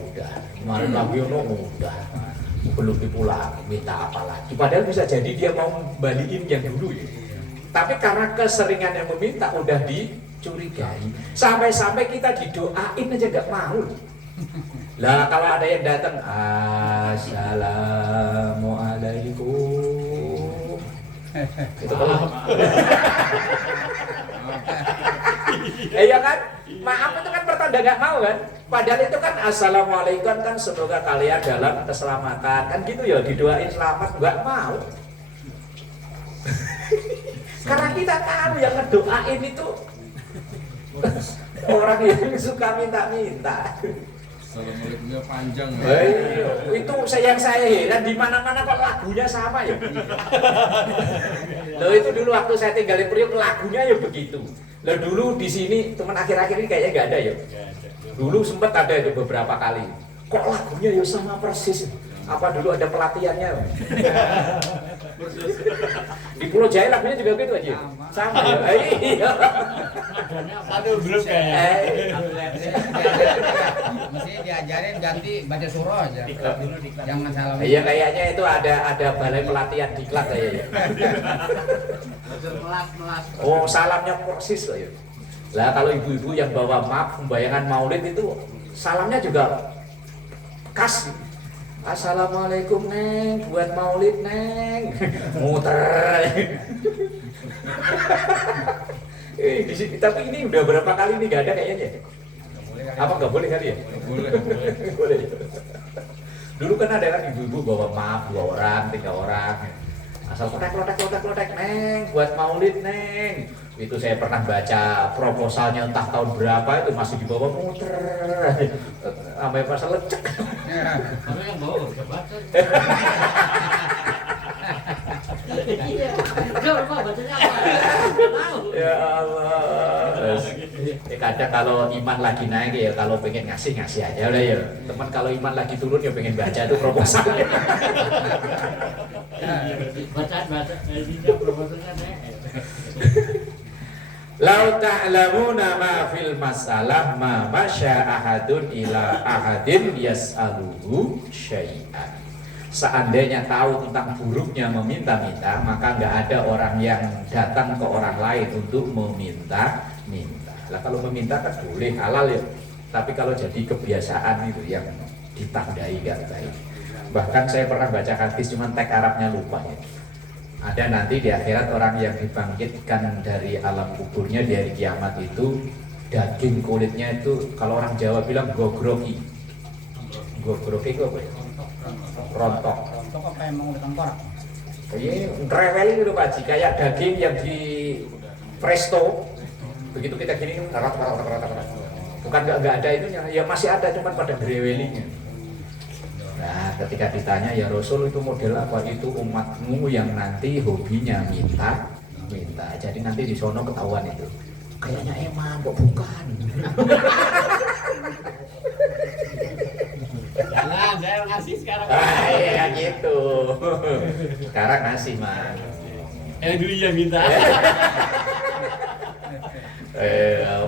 lagi udah. belum dipulang, minta apa lagi. Padahal bisa jadi dia mau balikin yang dulu ya. Tapi karena keseringan yang meminta udah dicurigai. Sampai-sampai kita didoain aja nggak mau. Lah kalau ada yang datang, assalamualaikum. Itu kalau iya kan? Maaf itu kan pertanda nggak mau kan? Padahal itu kan assalamualaikum kan semoga kalian dalam keselamatan kan gitu ya, didoain selamat nggak mau. Karena kita tahu yang ngedoain itu orang yang suka minta-minta. Assalamualaikumnya panjang ya. Itu yang saya heran di mana-mana kok lagunya sama ya. Loh itu dulu waktu saya tinggal di Priok lagunya ya begitu. Loh dulu di sini teman akhir-akhir ini kayaknya nggak ada ya. Dulu sempat ada itu beberapa kali. Kok lagunya ya sama persis. Apa dulu ada pelatihannya? Di Pulau Jaya lagunya juga gitu aja. Sama ya. Iya. Satu grup kayaknya. Mesti diajarin ganti baca surah aja. Jangan salah. Iya kayaknya itu ada balai pelatihan diklat kayaknya. Melas. Oh salamnya persis loh ya. Lah kalau ibu-ibu yang bawa map pembayangan maulid itu salamnya juga khas. Assalamualaikum neng, buat maulid neng, muter. Di sini, tapi ini udah berapa kali nih gak ada kayaknya. Apa nggak boleh kali ya? Boleh. Boleh. Dulu kan ada kan ibu-ibu bawa map 2 orang, 3 orang. Asal kotak neng, buat maulid neng. Itu saya pernah baca proposalnya entah tahun berapa itu masih dibawa muter sampai pas lecek. Kamu yang bawa udah baca. Iya. Coba bacanya apa? Nggak tahu. Ya Allah. Kadang kalau iman lagi naik ya kalau pengen ngasih aja udah ya. Teman kalau iman lagi turun ya pengen baca tuh proposalnya. Baca. Ini proposalnya nih. Lau ta'lamuna ma fil masalah ma masya ahadun ila ahadin yas'aluhu syai'an. Seandainya tahu tentang buruknya meminta-minta, maka nggak ada orang yang datang ke orang lain untuk meminta-minta. Lah kalau meminta kan boleh halal ya. Tapi kalau jadi kebiasaan itu yang ditandai nggak baik. Bahkan saya pernah baca hadis cuman teks Arabnya lupa ya. Ada nanti di akhirat orang yang dibangkitkan dari alam kuburnya di hari kiamat itu daging kulitnya itu kalau orang Jawa bilang gogroki. Gogroki itu apa ya? Rontok. Rontok apa yang mau tengkorak? Iya, ngereweli gitu Pak Ji, kayak daging yang di presto. Begitu kita gini karat. Bukan nggak ada itunya, ya masih ada cuman pada ngerewelinya. Nah, ketika ditanya ya Rasul itu model apa, itu umatmu yang nanti hobinya minta. Jadi nanti di sono ketahuan itu. Kayaknya emang kok bukan. Jangan, saya ngasih sekarang. Iya gitu. Sekarang ngasih man. Dulu yang minta.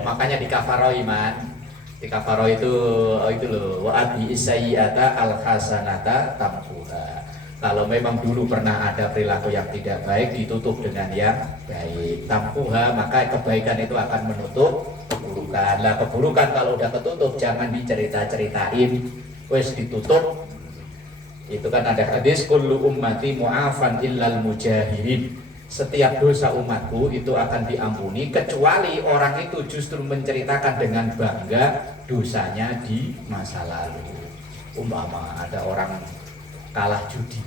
Makanya di kafaroi man. Di kafaro itu loh, wa abi sayyi'ata al hasanata tamhuha. Kalau memang dulu pernah ada perilaku yang tidak baik ditutup dengan yang baik. Tamhuha, maka kebaikan itu akan menutup keburukan. Lah keburukan kalau udah ketutup jangan dicerita-ceritain. Wes ditutup. Itu kan ada hadis kullu ummati mu'afan illal mujahirin. Setiap dosa umatku itu akan diampuni kecuali orang itu justru menceritakan dengan bangga dosanya di masa lalu. Umpama ada orang kalah judi.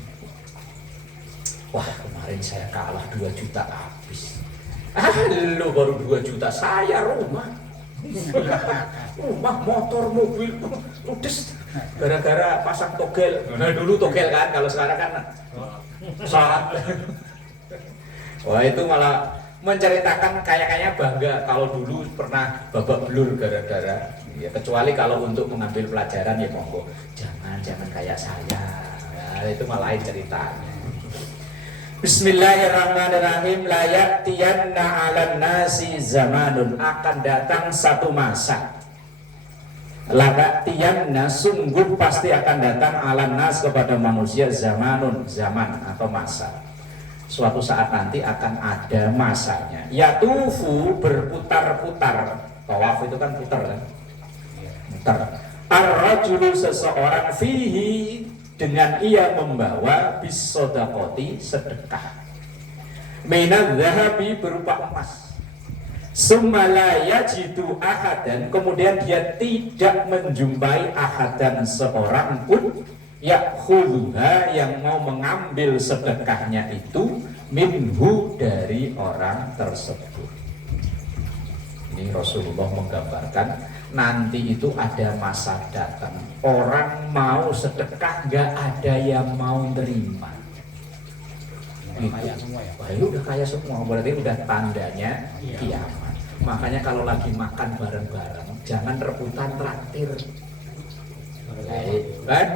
Wah kemarin saya kalah 2 juta habis. Lu baru 2 juta, saya rumah, motor, mobil, ludes gara-gara pasang togel. Nah dulu togel kan, kalau sekarang kan saat. Wah itu malah menceritakan kayaknya bangga kalau dulu pernah babak belur gara-gara ya, kecuali kalau untuk mengambil pelajaran ya monggo jangan kayak saya ya, itu malah lain ceritanya. Bismillahirrahmanirrahim. La ya'tiyanna 'alan nasi zamanun, akan datang satu masa Lakatiyanna sungguh pasti akan datang ala nas kepada manusia zaman atau masa. Suatu saat nanti akan ada masanya. Yatufu berputar-putar. Tawaf itu kan putar kan? Putar. Ar-rajulu seseorang fihi dengan ia membawa bisodakoti sedekah. Minadz zahabi berupa emas. Sumalaya jitu ahadan, kemudian dia tidak menjumpai ahadan seorang pun yakhudhuha yang mau mengambil sedekahnya itu minhu dari orang tersebut. Ini Rasulullah menggambarkan nanti itu ada masa datang orang mau sedekah nggak ada yang mau terima. Kaya semua ya. Wah, udah kaya semua, berarti udah tandanya kiamat. Makanya kalau lagi makan bareng-bareng jangan rebutan traktir. Kan?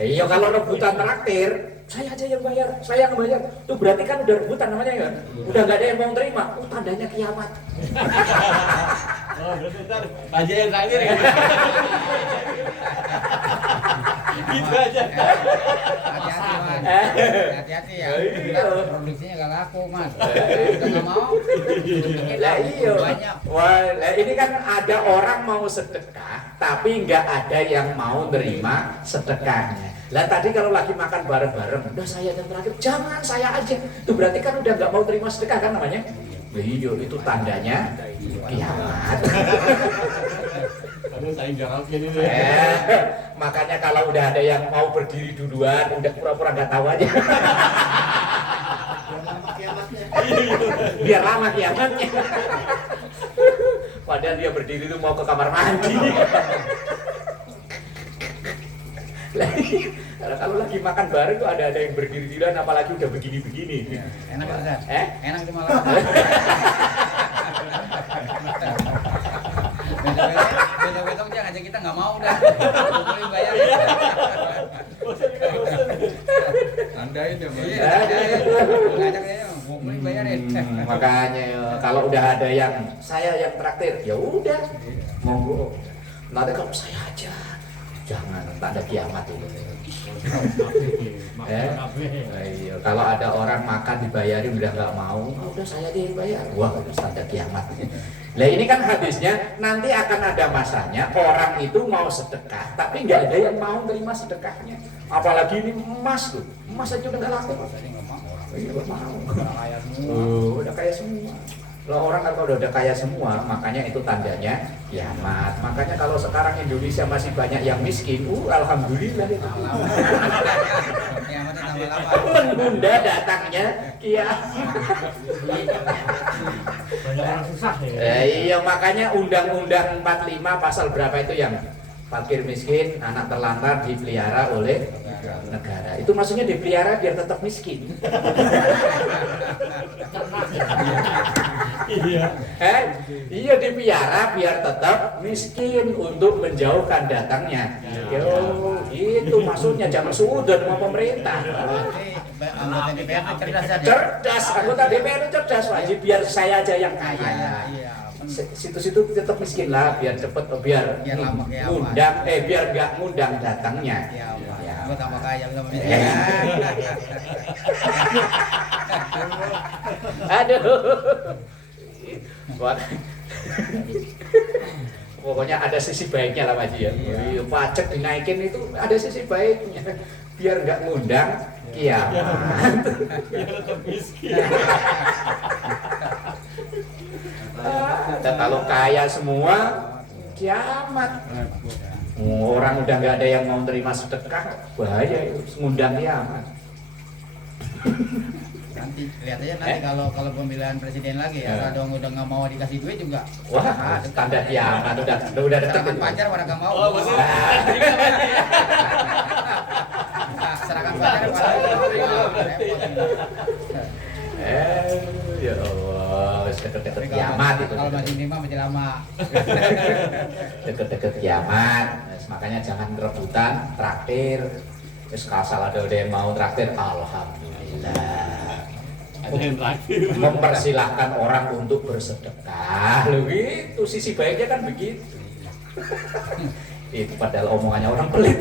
Iya, kalau rebutan traktir, saya aja yang bayar, saya yang bayar. Itu berarti kan udah rebutan namanya ya. Udah nggak ada yang mau terima. Tandanya kiamat. Oh, berarti ntar aja yang terakhir ya. Gitu aja. Hati-hati Mas. Hati-hati ya. Ntar produksinya gak laku Mas. Kita nggak mau. Lah iya. Banyak. Wah, lah ini kan ada orang mau sedekah, tapi nggak ada yang mau nerima sedekahnya. Lah tadi kalau lagi makan bareng-bareng, udah saya yang terakhir, jangan saya aja. Itu berarti kan udah nggak mau terima sedekah kan namanya? Iya, itu tandanya kiamat. Aduh, saya jorokin ini. Makanya kalau udah ada yang mau berdiri duluan, udah pura-pura nggak tahu aja. Biar lama kiamatnya. Padahal dia berdiri itu mau ke kamar mandi. Kalau lagi makan bareng tuh ada yang berdiri duluan, apalagi udah begini-begini. Enak itu San. Enak itu malah. Besok-besok dia ngajak kita nggak mau dah. Boleh bayar. Tandain ya Bang. Iya, ngajak dia, boleh bayarin. Makanya kalau udah ada yang saya yang traktir, ya udah monggo. Nanti kalau saya aja, jangan tanda kiamat itu. Iya, kalau ada orang makan dibayarin udah nggak mau, udah saya aja yang bayar. Wah, udah tanda kiamat. Nah ini kan hadisnya nanti akan ada masanya orang itu mau sedekah, tapi nggak ada yang mau terima sedekahnya. Apalagi ini emas tuh, emas aja udah nggak laku. Tadi nggak mau orang. Iya, nggak mau. Kaya semua. Udah kaya semua. Kalau orang kalau udah kaya semua, makanya itu tandanya kiamat. Makanya kalau sekarang Indonesia masih banyak yang miskin, alhamdulillah itu. Kiamatnya tambah lama. Menunda datangnya kiamat. Banyak orang susah ya. Iya, makanya Undang-Undang 45 pasal berapa itu yang fakir miskin, anak terlantar dipelihara oleh negara. Itu maksudnya dipelihara biar tetap miskin. Iya. Iya dipelihara biar tetap miskin untuk menjauhkan datangnya. Yo, itu maksudnya jangan suudon sama pemerintah. Anggota DPR itu cerdas ya. Cerdas, anggota DPR itu cerdas, wajib biar saya aja yang kaya. Iya. Situ-situ tetap miskin lah, biar cepet, biar lama kiamat. ngundang, biar nggak ngundang datangnya. Iya, gue tambah kaya sama dia. Aduh. Wah. Pokoknya ada sisi baiknya lah Pak Haji ya. Iya. Pajak dinaikin itu ada sisi baiknya. Biar nggak ngundang kiamat. Biar tetap miskin. Dan kalau kaya semua kiamat. Orang udah nggak ada yang mau terima sedekah, bahaya itu, ngundang kiamat. Nanti lihat aja nanti kalau pemilihan presiden lagi ya, ada yang udah nggak mau dikasih duit juga. Wah, tanda kiamat udah deket. Serahkan pacar pada nggak mau. Oh, maksudnya Serahkan pacar pada nggak mau. Ya Allah, deket-deket kiamat itu. Kalau masih lima masih lama. Deket-deket kiamat. Makanya jangan rebutan traktir. Terus kalau ada yang mau traktir, alhamdulillah. ada yang terakhir. Mempersilahkan orang untuk bersedekah. Loh gitu, sisi baiknya kan begitu. Itu padahal omongannya orang pelit.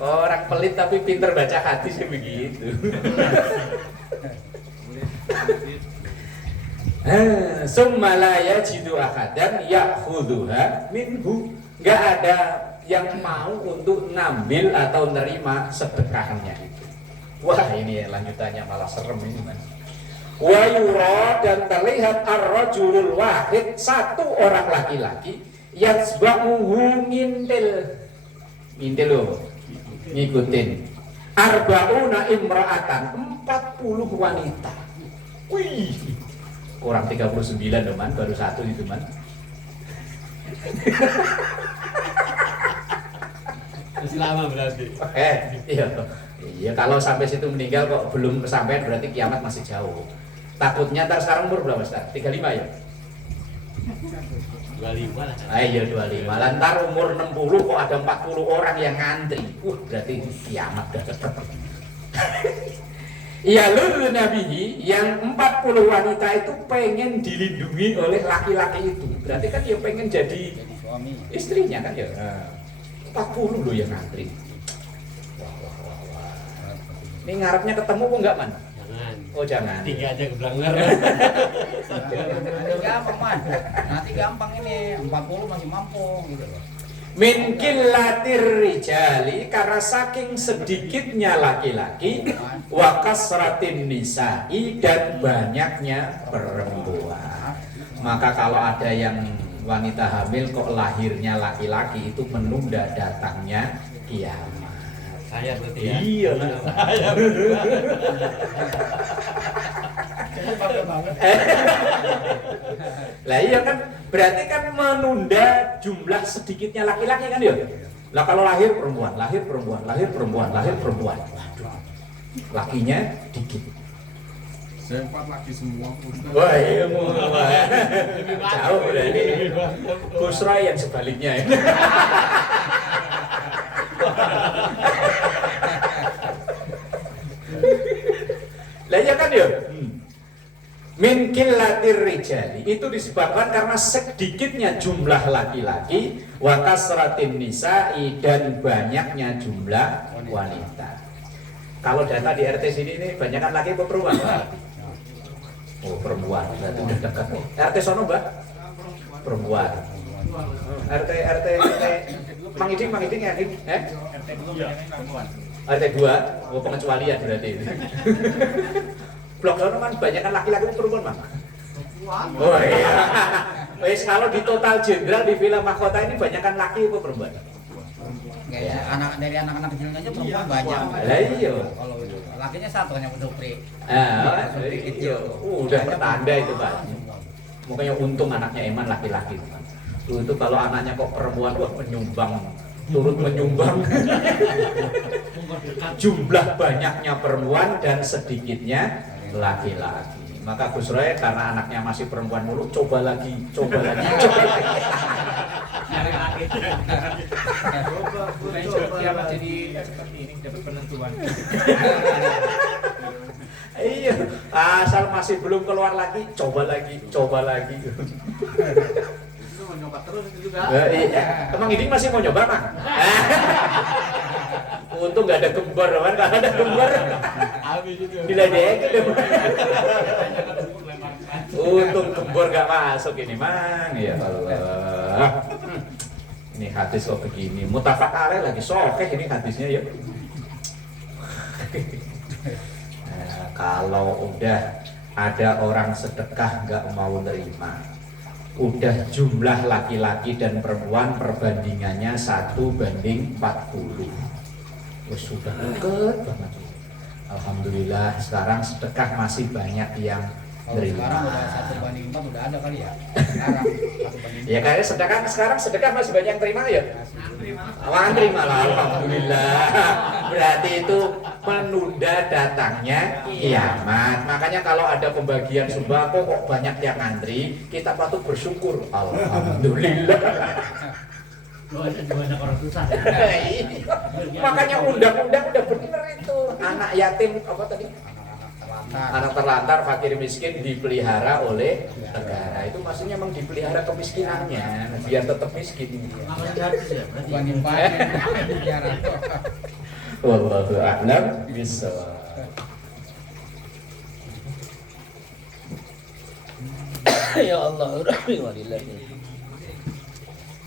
Orang pelit tapi pinter baca hati sih begitu. Summa la yajidu ahadan ya'khudhuha minhu. Enggak ada yang mau untuk ngambil atau nerima sedekahnya itu. Wah, ini lanjutannya malah serem ini, Mas. Wa yura, dan terlihat ar-rajulul wahid, satu orang laki-laki, yasba'uhu ngintil loh, ngikutin arba'una imra'atan, 40 wanita. Wih, kurang 39 teman, baru satu itu man. Masih lama berarti. Iya, kalau sampai situ meninggal kok belum kesampaian berarti kiamat masih jauh. Takutnya ntar sekarang umur berapa sekarang? 35 ya? 25 lah. Ayo 25. Lantar umur 60 kok ada 40 orang yang ngantri. Berarti kiamat udah dekat. Ya lulu nabihi, yang 40 wanita itu pengen dilindungi oleh laki-laki itu. Berarti kan dia pengen jadi suami. Istrinya kan ya. 40 loh yang ngantri. Ini ngarepnya ketemu kok enggak, Man? Jangan. Oh, jangan. 3 aja kebelanger. Nanti gampang man. Nanti gampang ini 40 masih mampu gitu loh. Min killatir rijali, karena saking sedikitnya laki-laki, wa kasratin nisa'i, dan banyaknya perempuan. Maka kalau ada yang wanita hamil kok lahirnya laki-laki, itu menunda datangnya kiamat. Saya berarti ya. Iya. Saya Lah iya kan, berarti kan menunda jumlah sedikitnya laki-laki kan ya. Lah kalau lahir perempuan, lahir perempuan, lahir perempuan, lahir perempuan. Waduh. Lakinya dikit. Saya 4 laki semua. Wah, iya jauh berarti. Busra yang sebaliknya ya. Lah iya kan ya. Min killatir rijali, itu disebabkan karena sedikitnya jumlah laki-laki, wa kasratin nisa'i, dan banyaknya jumlah wanita. Kalau data di RT sini ini banyakan laki atau perempuan? Oh, perempuan. Berarti udah dekat nih. RT sono, Mbak? Perempuan. RT Mang Iding ya, Iding? RT 2 perempuan. RT 2, oh pengecualian berarti. Blok sono kan banyak kan laki-laki perempuan, Mang. Oh iya. Wes kalau di total jenderal di Villa Mahkota ini banyak kan laki atau perempuan? Ya, dari anak-anak kecil aja perempuan banyak. Lah iya. Kalau lakinya satu hanya Dupri. Iya. Udah pertanda itu, Pak. Makanya untung anaknya Eman laki-laki. Itu kalau anaknya kok perempuan, wah menyumbang, turut menyumbang jumlah banyaknya perempuan dan sedikitnya laki-laki. Maka Gus Roy karena anaknya masih perempuan mulu, coba lagi. Coba jadi seperti ini dapat penentuan. Iya, asal masih belum keluar lagi, coba lagi. Itu mau nyoba terus itu juga. Iya. Emang ini masih mau nyoba, Mang? Untung nggak ada gembar, kan? Kalau ada gembar, Habis itu. diledekin deh. Untung gembor nggak masuk ini, Mang. Ya Allah. Ini hadis kok begini. Mutafak alaih lagi sokeh ini hadisnya ya. Nah, kalau udah ada orang sedekah nggak mau nerima, udah jumlah laki-laki dan perempuan perbandingannya 1:40. Sudah deket banget. Alhamdulillah sekarang sedekah masih banyak yang Kalau sekarang udah terima. 1:4 udah ada kali ya. Sekarang 1:4. Ya kayaknya sekarang sedekah masih banyak yang terima ya. Antri malah, alhamdulillah. Berarti itu menunda datangnya kiamat. Makanya kalau ada pembagian sembako kok banyak yang antri, kita patut bersyukur. Alhamdulillah. Lo ada banyak orang susah. Makanya undang-undang udah bener itu. Anak yatim apa tadi? Anak terlantar, fakir miskin dipelihara oleh negara. Itu maksudnya memang dipelihara kemiskinannya biar tetap miskin. Bukan dipakai bicara. Wallahu a'lam bishawab. Ya Allah, rahmi walillah.